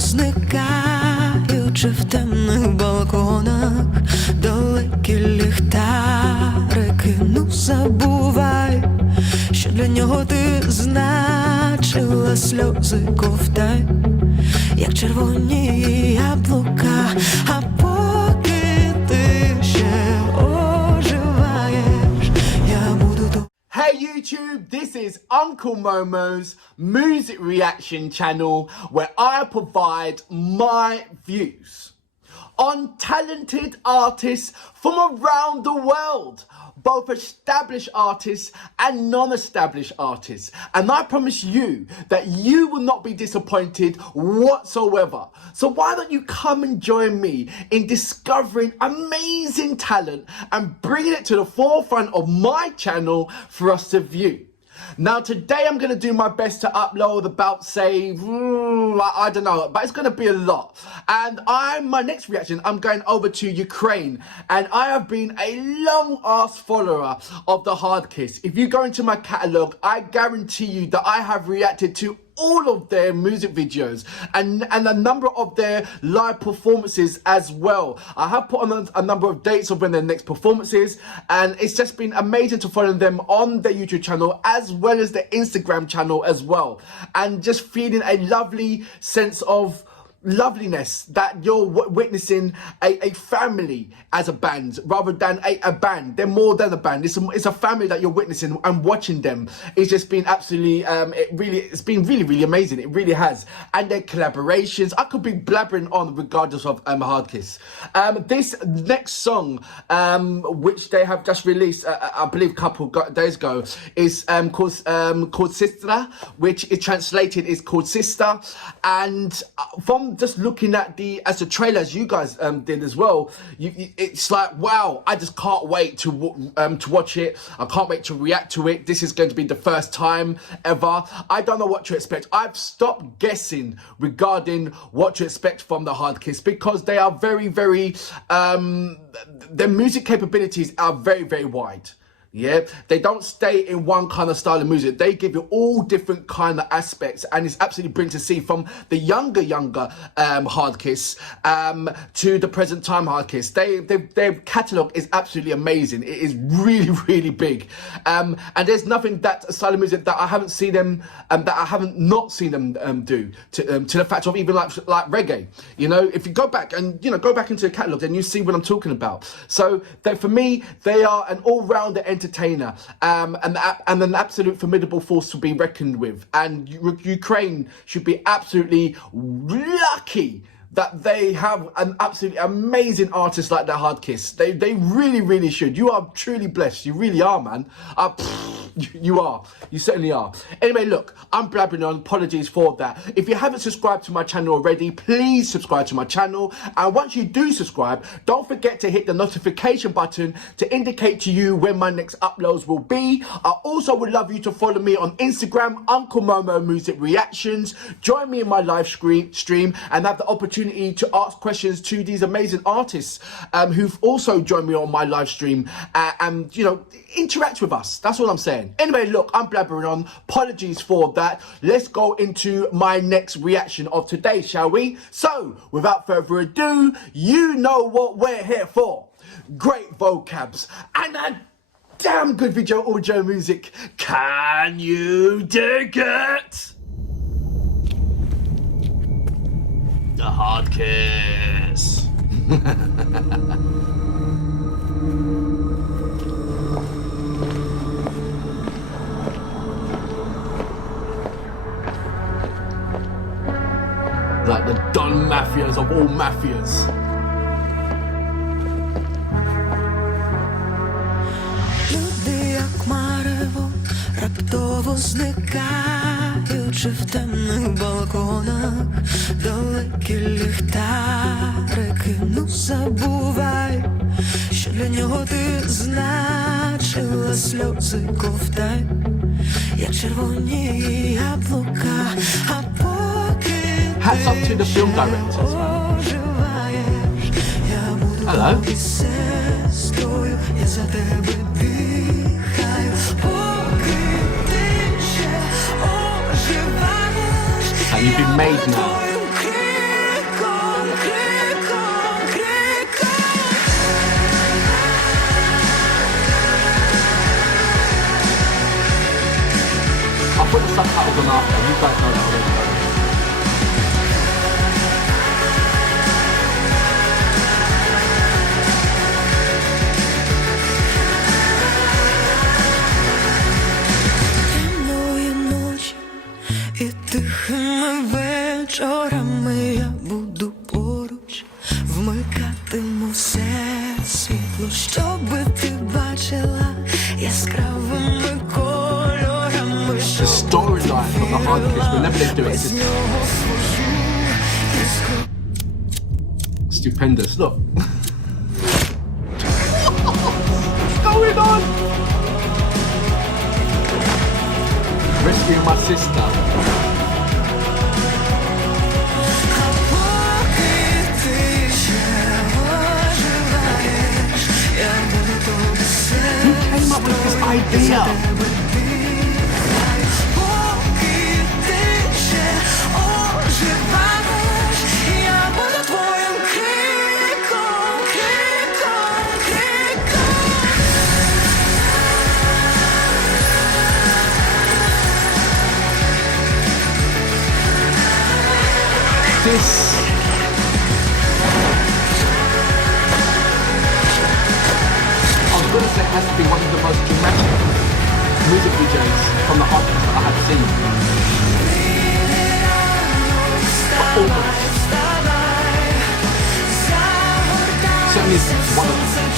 зникаючи в темних балконах, далекі ліхтарики, ну забувай, що для нього ти значила, сльози ковтай, як червоні яблука, а поки ти ще оживаєш, я буду тут. Hey YouTube, this is Uncle Momo's music reaction channel where I provide my views on talented artists from around the world, both established artists and non-established artists. And I promise you that you will not be disappointed whatsoever. So why don't you come and join me in discovering amazing talent and bringing it to the forefront of my channel for us to view. Now today I'm going to do my best to upload about, say, I don't know, but it's going to be a lot. And my next reaction, I'm going over to Ukraine. And I have been a long-ass follower of the HARDKISS. If you go into my catalogue, I guarantee you that I have reacted to all of their music videos and a number of their live performances as well. I have put on a number of dates of when their next performance is, and it's just been amazing to follow them on their YouTube channel as well as their Instagram channel as well, and just feeling a lovely sense of loveliness that you're witnessing a family as a band rather than a band. They're more than a band. It's a family that you're witnessing and watching them. It's just been absolutely it's been really amazing. It really has. And their collaborations, I could be blabbering on regardless of HARDKISS. This next song which they have just released I believe a couple days ago is called Sestra, which is translated is called Sister. And from just looking at the trailer, as you guys did as well, it's like, wow, I just can't wait to watch it. I can't wait to react to it. This is going to be the first time ever. I don't know what to expect. I've stopped guessing regarding what to expect from the HARDKISS because they are very their music capabilities are very wide. Yeah, they don't stay in one kind of style of music. They give you all different kind of aspects, and it's absolutely brilliant to see from the younger HARDKISS to the present time HARDKISS. Their catalogue is absolutely amazing. It is really big, and there's nothing that style of music that I haven't seen them that I haven't not seen them do to the fact of even like reggae. You know, if you go back and go back into the catalogue, then you see what I'm talking about. So for me, they are an all-rounder entertainer and an absolute formidable force to be reckoned with. And Ukraine should be absolutely lucky that they have an absolutely amazing artist like the HARDKISS. They really should. You are truly blessed. You really are, man. You are. You certainly are. Anyway, look, I'm blabbering on. Apologies for that. If you haven't subscribed to my channel already, please subscribe to my channel. And once you do subscribe, don't forget to hit the notification button to indicate to you when my next uploads will be. I also would love you to follow me on Instagram, Uncle Momo Music Reactions. Join me in my live stream and have the opportunity to ask questions to these amazing artists who've also joined me on my live stream and, interact with us. That's all I'm saying. Anyway, look, I'm blabbering on. Apologies for that. Let's go into my next reaction of today, shall we? So, without further ado, you know what we're here for. Great vocabs and a damn good video audio music. Can you dig it? The HARDKISS. Like the Don Mafias of all mafias. Люди, як марево, раптово зникаючи в темних балконах, далекі ліхтарики, ну забувай, що для нього ти значила, сльози ковтай, як червоні яблука, а hats off to the film directors, man. Hello. And you've been made now. I'll put the subtitles on after, you guys know that already. Темної ночі і тихими вечорами я буду поруч, вмикатиму все світло, щоби ти бачила яскравими кольорами. The storyline of the HARDKISS, whenever they do it, is stupendous. Look. What's going on? Rescuing my sister. Who came up with this idea? This I was going to say it has to be one of the most dramatic music videos from the HARDKISS that I have seen. But almost. Certainly one of them.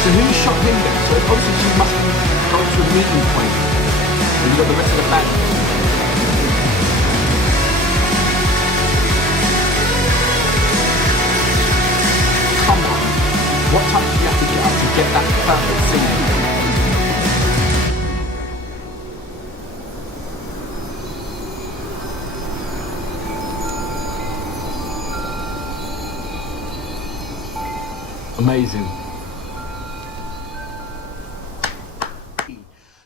So who shot him then? So obviously she must go to a meeting point. And you got the rest of the band. Come on. What time did you have to get up to get that perfect scene? Amazing.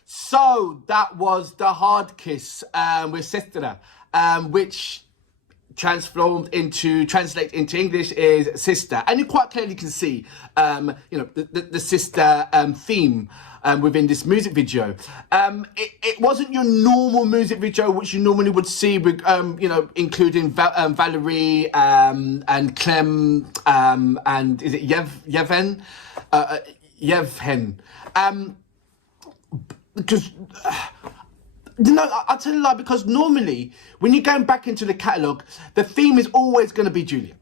So that was the HARDKISS with Sestra, which translate into English is sister, and you quite clearly can see, you know, the sister theme within this music video. It wasn't your normal music video, which you normally would see with, you know, including Valerie and Clem and is it Yevhen? Because, you know, I'll tell you a lie, because normally when you're going back into the catalogue, the theme is always going to be Julia.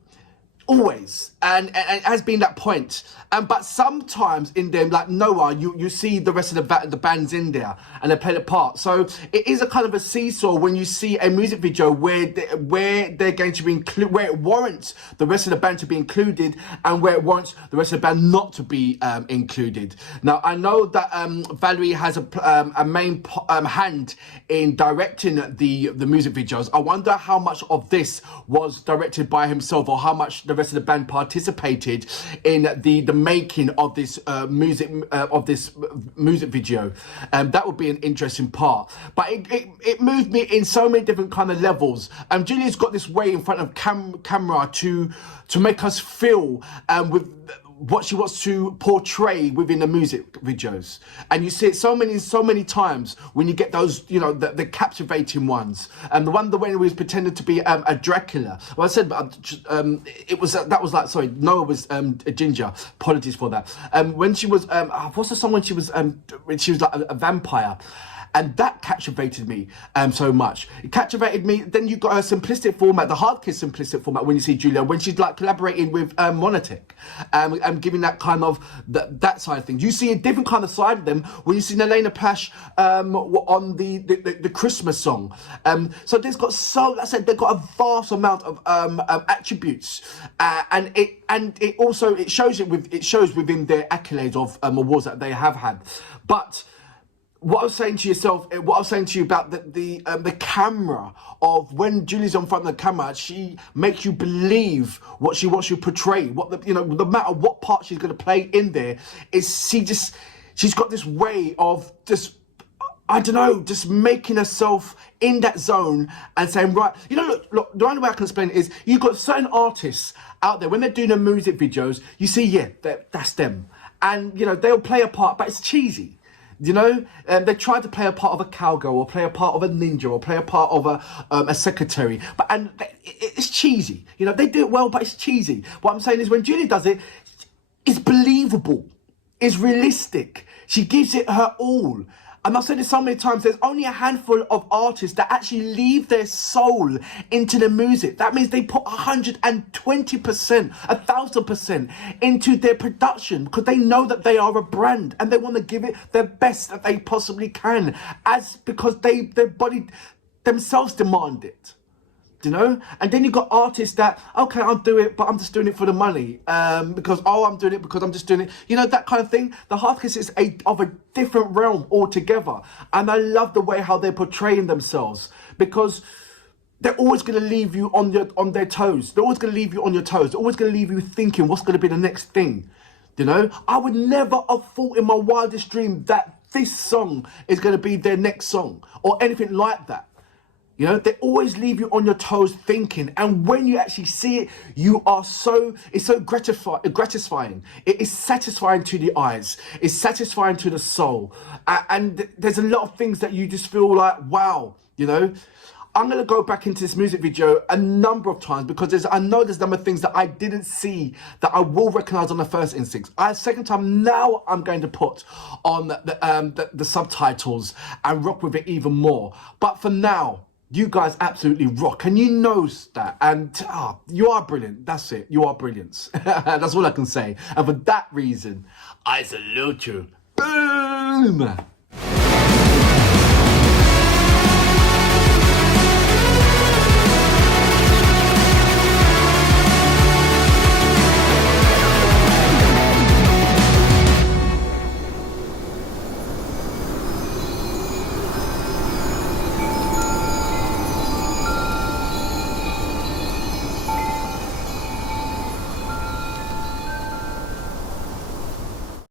Always. And it has been that point. But sometimes in them, like Noah, you see the rest of the bands in there and they play the part. So it is a kind of a seesaw when you see a music video where they're going to be where it warrants the rest of the band to be included and where it warrants the rest of the band not to be included. Now, I know that Valerie has a main hand in directing the music videos. I wonder how much of this was directed by himself or how much the rest of the band participated in the making of this music video. That would be an interesting part. But it moved me in so many different kind of levels. Julia's got this way in front of camera to make us feel with what she wants to portray within the music videos, and you see it so many times when you get those, you know, the captivating ones, and the one when he was pretending to be a Dracula. Well, I said it was that was like, sorry, Noah was a ginger. Apologies for that. When she was what's the song when she was like a vampire. And that captivated me so much. It captivated me. Then you got her simplistic format, the HARDKISS simplistic format when you see Julia, when she's like collaborating with Monotech, and giving that kind of, that side of things. You see a different kind of side of them when you see Elena Pash on the Christmas song. So there's got like I said, they've got a vast amount of attributes. And it also, it shows within their accolades of awards that they have had. But what I was saying to you about the camera, of when Julie's on front of the camera, she makes you believe what she wants you to portray. No matter what part she's going to play in there, she's got this way of just, I don't know, just making herself in that zone and saying, right, you know, look, the only way I can explain it is you've got certain artists out there, when they're doing their music videos, you see, yeah, that's them. And, you know, they'll play a part, but it's cheesy. You know, they try to play a part of a cowgirl or play a part of a ninja or play a part of a secretary, but it's cheesy. You know, they do it well, but it's cheesy. What I'm saying is when Julie does it, it's believable, it's realistic. She gives it her all. And I've said this so many times, there's only a handful of artists that actually leave their soul into the music. That means they put 120%, 1,000% into their production because they know that they are a brand and they want to give it their best that they possibly can, because their body themselves demand it. You know, and then you've got artists that, okay, I'll do it, but I'm just doing it for the money, because I'm doing it because I'm just doing it. You know, that kind of thing. The HARDKISS is of a different realm altogether, and I love the way how they're portraying themselves, because they're always going to leave you on their toes. They're always going to leave you on your toes. They're always going to leave you thinking what's going to be the next thing. You know, I would never have thought in my wildest dream that this song is going to be their next song or anything like that. You know, they always leave you on your toes thinking, and when you actually see it, it's so gratifying. It is satisfying to the eyes. It's satisfying to the soul. And there's a lot of things that you just feel like, wow, you know. I'm going to go back into this music video a number of times because I know there's a number of things that I didn't see that I will recognise on the first instinct. Second time, now I'm going to put on the subtitles and rock with it even more. But for now, you guys absolutely rock, and you know that, and you are brilliant. That's it. You are brilliant. That's all I can say. And for that reason, I salute you. Boom!